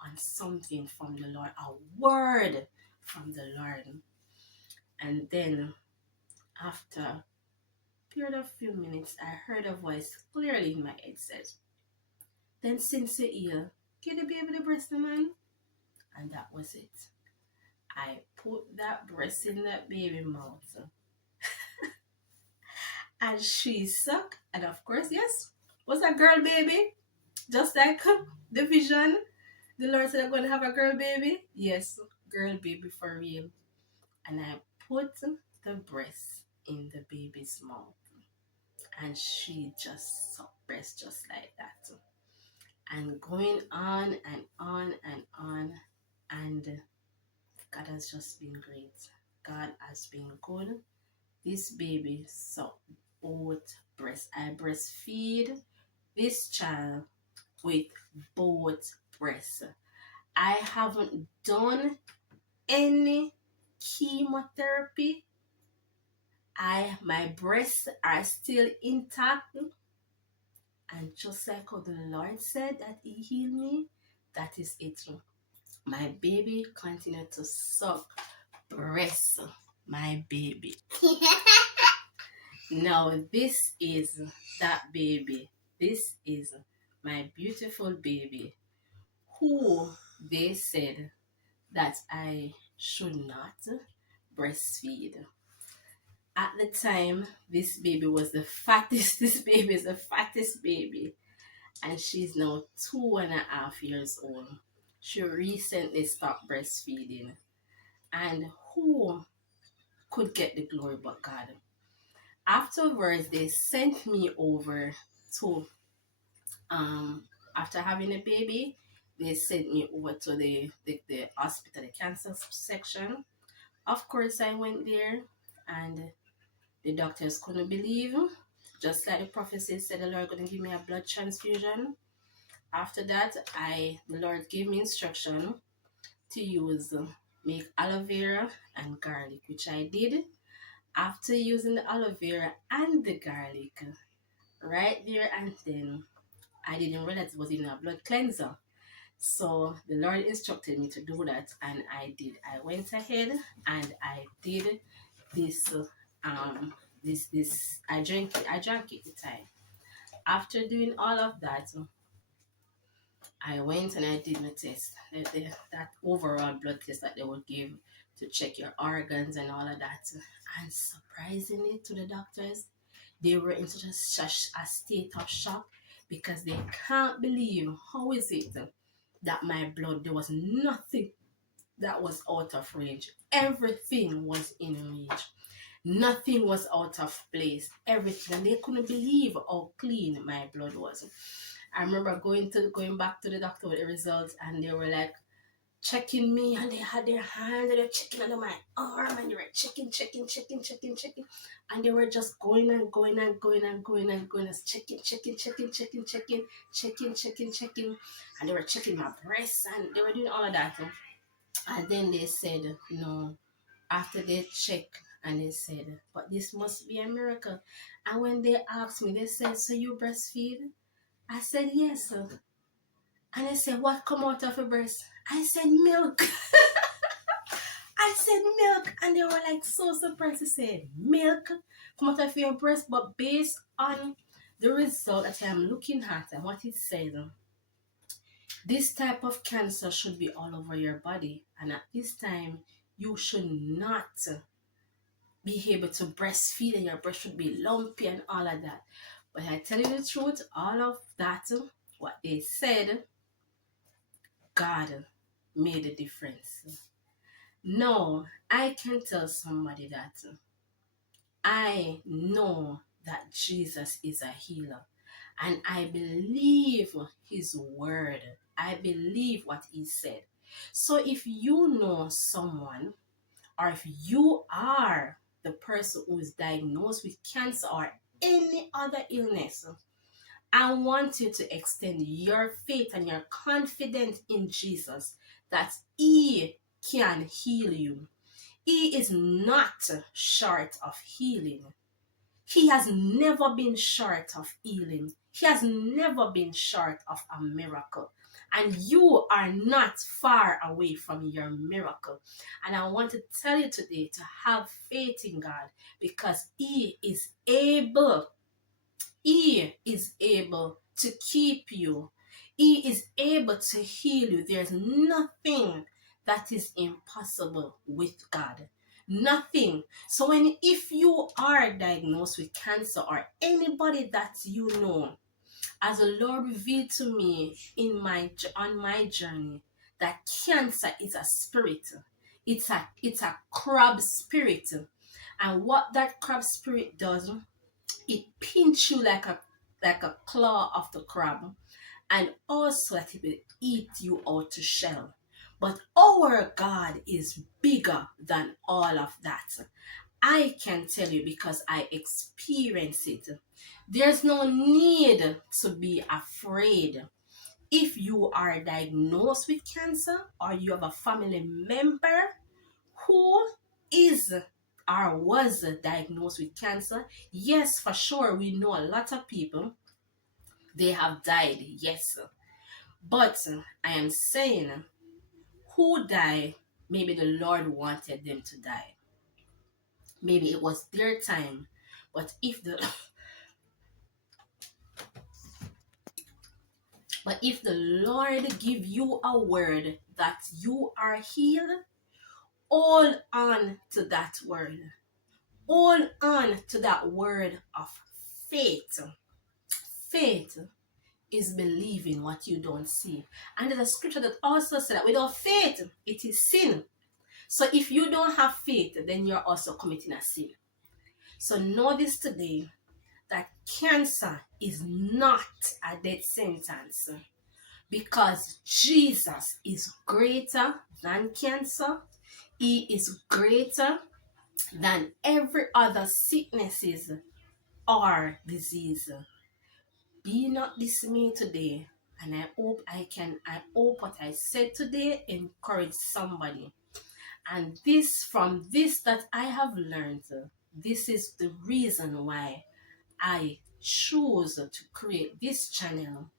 on something from the Lord, a word from the Lord. And then after a period of few minutes, I heard a voice clearly in my head says, then since you're here, give the baby the breast, man. And that was it. I put that breast in that baby mouth and she sucked. And of course, yes, was a girl baby. Just like the vision. The Lord said I'm going to have a girl baby. Yes, girl baby for real. And I put the breast in the baby's mouth. And she just sucked breast just like that. And going on and on and on. And God has just been great. God has been good. This baby sucked both breasts. I breastfeed this child with both breasts. I haven't done any chemotherapy. My breasts are still intact. And just like how the Lord said that He healed me, that is it. My baby continued to suck breast. My baby. Now this is that baby. This is my beautiful baby who they said that I should not breastfeed. At the time, this baby was the fattest. This baby is the fattest baby, and she's now 2.5 years old. She recently stopped breastfeeding, and who could get the glory but God? Afterwards, they sent me over to after having a baby, they sent me over to the hospital, the cancer section. Of course, I went there, and the doctors couldn't believe. Just like the prophecy said, the Lord going to give me a blood transfusion. After that, the Lord gave me instruction to use make aloe vera and garlic, which I did. After using the aloe vera and the garlic, right there and then, I didn't realize it was even a blood cleanser. So the Lord instructed me to do that, and I did. I went ahead and I did this. I drank it the time. After doing all of that, I went and I did my test. That overall blood test that they would give to check your organs and all of that. And surprisingly to the doctors, they were in such a state of shock because they can't believe how is it that my blood, there was nothing that was out of range. Everything was in range. Nothing was out of place. Everything. And they couldn't believe how clean my blood was. I remember going back to the doctor with the results, and they were like checking me, and they had their hand and they were checking under my arm, and they were checking, and they were just going and going and going and going and going, checking, and they were checking my breasts, and they were doing all of that. And then they said no. After they check, and they said, but this must be a miracle. And when they asked me, they said, so you breastfeed? I said, yes, sir. And they said, what come out of your breast? I said, milk. I said, milk. And they were like so surprised. They said, milk come out of your breast. But based on the result that I'm looking at and what it said, this type of cancer should be all over your body. And at this time, you should not be able to breastfeed, and your breast should be lumpy and all of that. But I tell you the truth, all of that, what they said, God made a difference. No, I can tell somebody that I know that Jesus is a healer, and I believe His word. I believe what He said. So if you know someone, or if you are the person who is diagnosed with cancer or any other illness, I want you to extend your faith and your confidence in Jesus that He can heal you. He is not short of healing. He has never been short of healing. He has never been short of a miracle. And you are not far away from your miracle. And I want to tell you today to have faith in God, because He is able. He is able to keep you. He is able to heal you. There's nothing that is impossible with God. Nothing. So if you are diagnosed with cancer, or anybody that you know, as the Lord revealed to me on my journey, that cancer is a spirit. It's a crab spirit. And what that crab spirit does, it pinch you like a claw of the crab, and also that it will eat you out to shell. But our God is bigger than all of that. I can tell you because I experience it. There's no need to be afraid. If you are diagnosed with cancer, or you have a family member who is or was diagnosed with cancer, yes, for sure, we know a lot of people, they have died, yes. But I am saying, who died, maybe the Lord wanted them to die. Maybe it was their time. But if the Lord give you a word that you are healed, hold on to that word. Hold on to that word of faith. Faith is believing what you don't see. And there's a scripture that also said that without faith, it is sin. So if you don't have faith, then you're also committing a sin. So know this today, that cancer is not a death sentence, because Jesus is greater than cancer. He is greater than every other sicknesses or disease. Be not dismayed today. And I hope what I said today encourage somebody. And from this that I have learned, this is the reason why I choose to create this channel.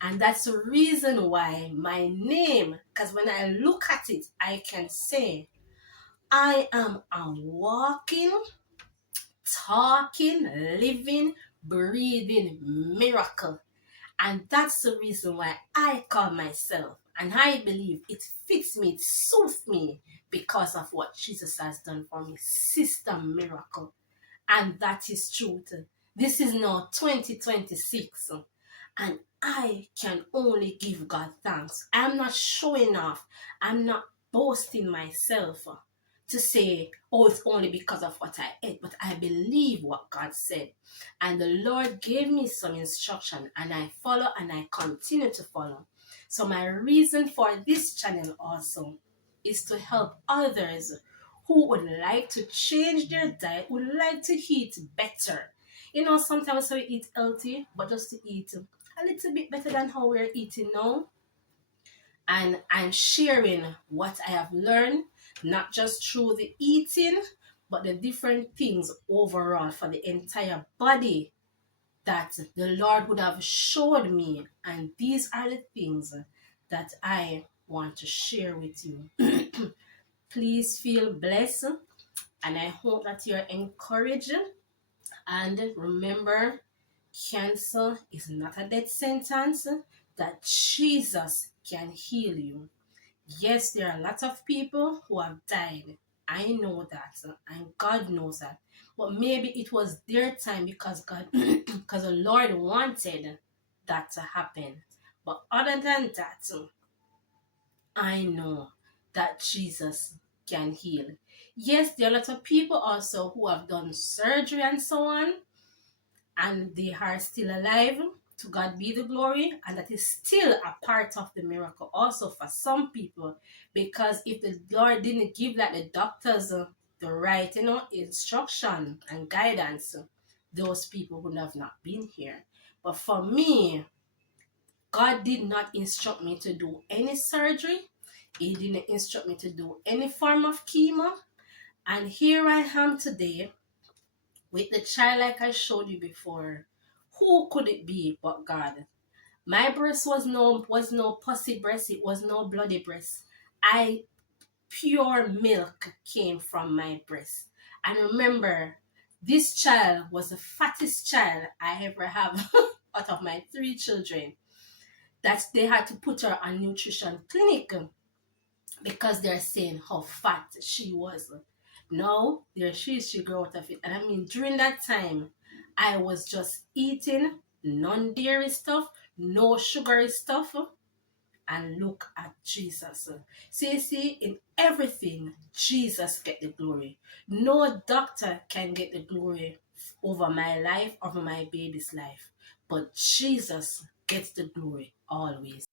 And that's the reason why my name, because when I look at it, I can say, I am a walking, talking, living, breathing miracle. And that's the reason why I call myself. And I believe it fits me, it suits me, because of what Jesus has done for me. Sister Miracle. And that is truth. This is now 2026. And I can only give God thanks. I'm not showing off. I'm not boasting myself to say, oh, it's only because of what I ate. But I believe what God said. And the Lord gave me some instruction, and I follow, and I continue to follow. So my reason for this channel also is to help others who would like to change their diet, would like to eat better. Sometimes we eat healthy, but just to eat a little bit better than how we're eating now. And I'm sharing what I have learned, not just through the eating, but the different things overall for the entire body that the Lord would have showed me. And these are the things that I want to share with you. Please feel blessed, and I hope that you're encouraged. And remember, cancer is not a death sentence, that Jesus can heal you. Yes, there are a lot of people who have died. I know that, and God knows that. But maybe it was their time, because because the Lord wanted that to happen. But other than that, I know that Jesus can heal. Yes, there are a lot of people also who have done surgery and so on, and they are still alive. To God be the glory. And that is still a part of the miracle also for some people, because if the Lord didn't give the doctors the right instruction and guidance, those people would have not been here. But for me, God did not instruct me to do any surgery. He didn't instruct me to do any form of chemo. And here I am today with the child like I showed you before. Who could it be but God? My breast was no pussy breast, it was no bloody breast. I Pure milk came from my breast. And remember, this child was the fattest child I ever have out of my 3 children. That they had to put her on nutrition clinic because they're saying how fat she was. Now, there she grew out of it. And I mean, during that time, I was just eating non-dairy stuff, no sugary stuff, and look at Jesus. See, in everything, Jesus get the glory. No doctor can get the glory over my life, over my baby's life, but Jesus gets the glory always.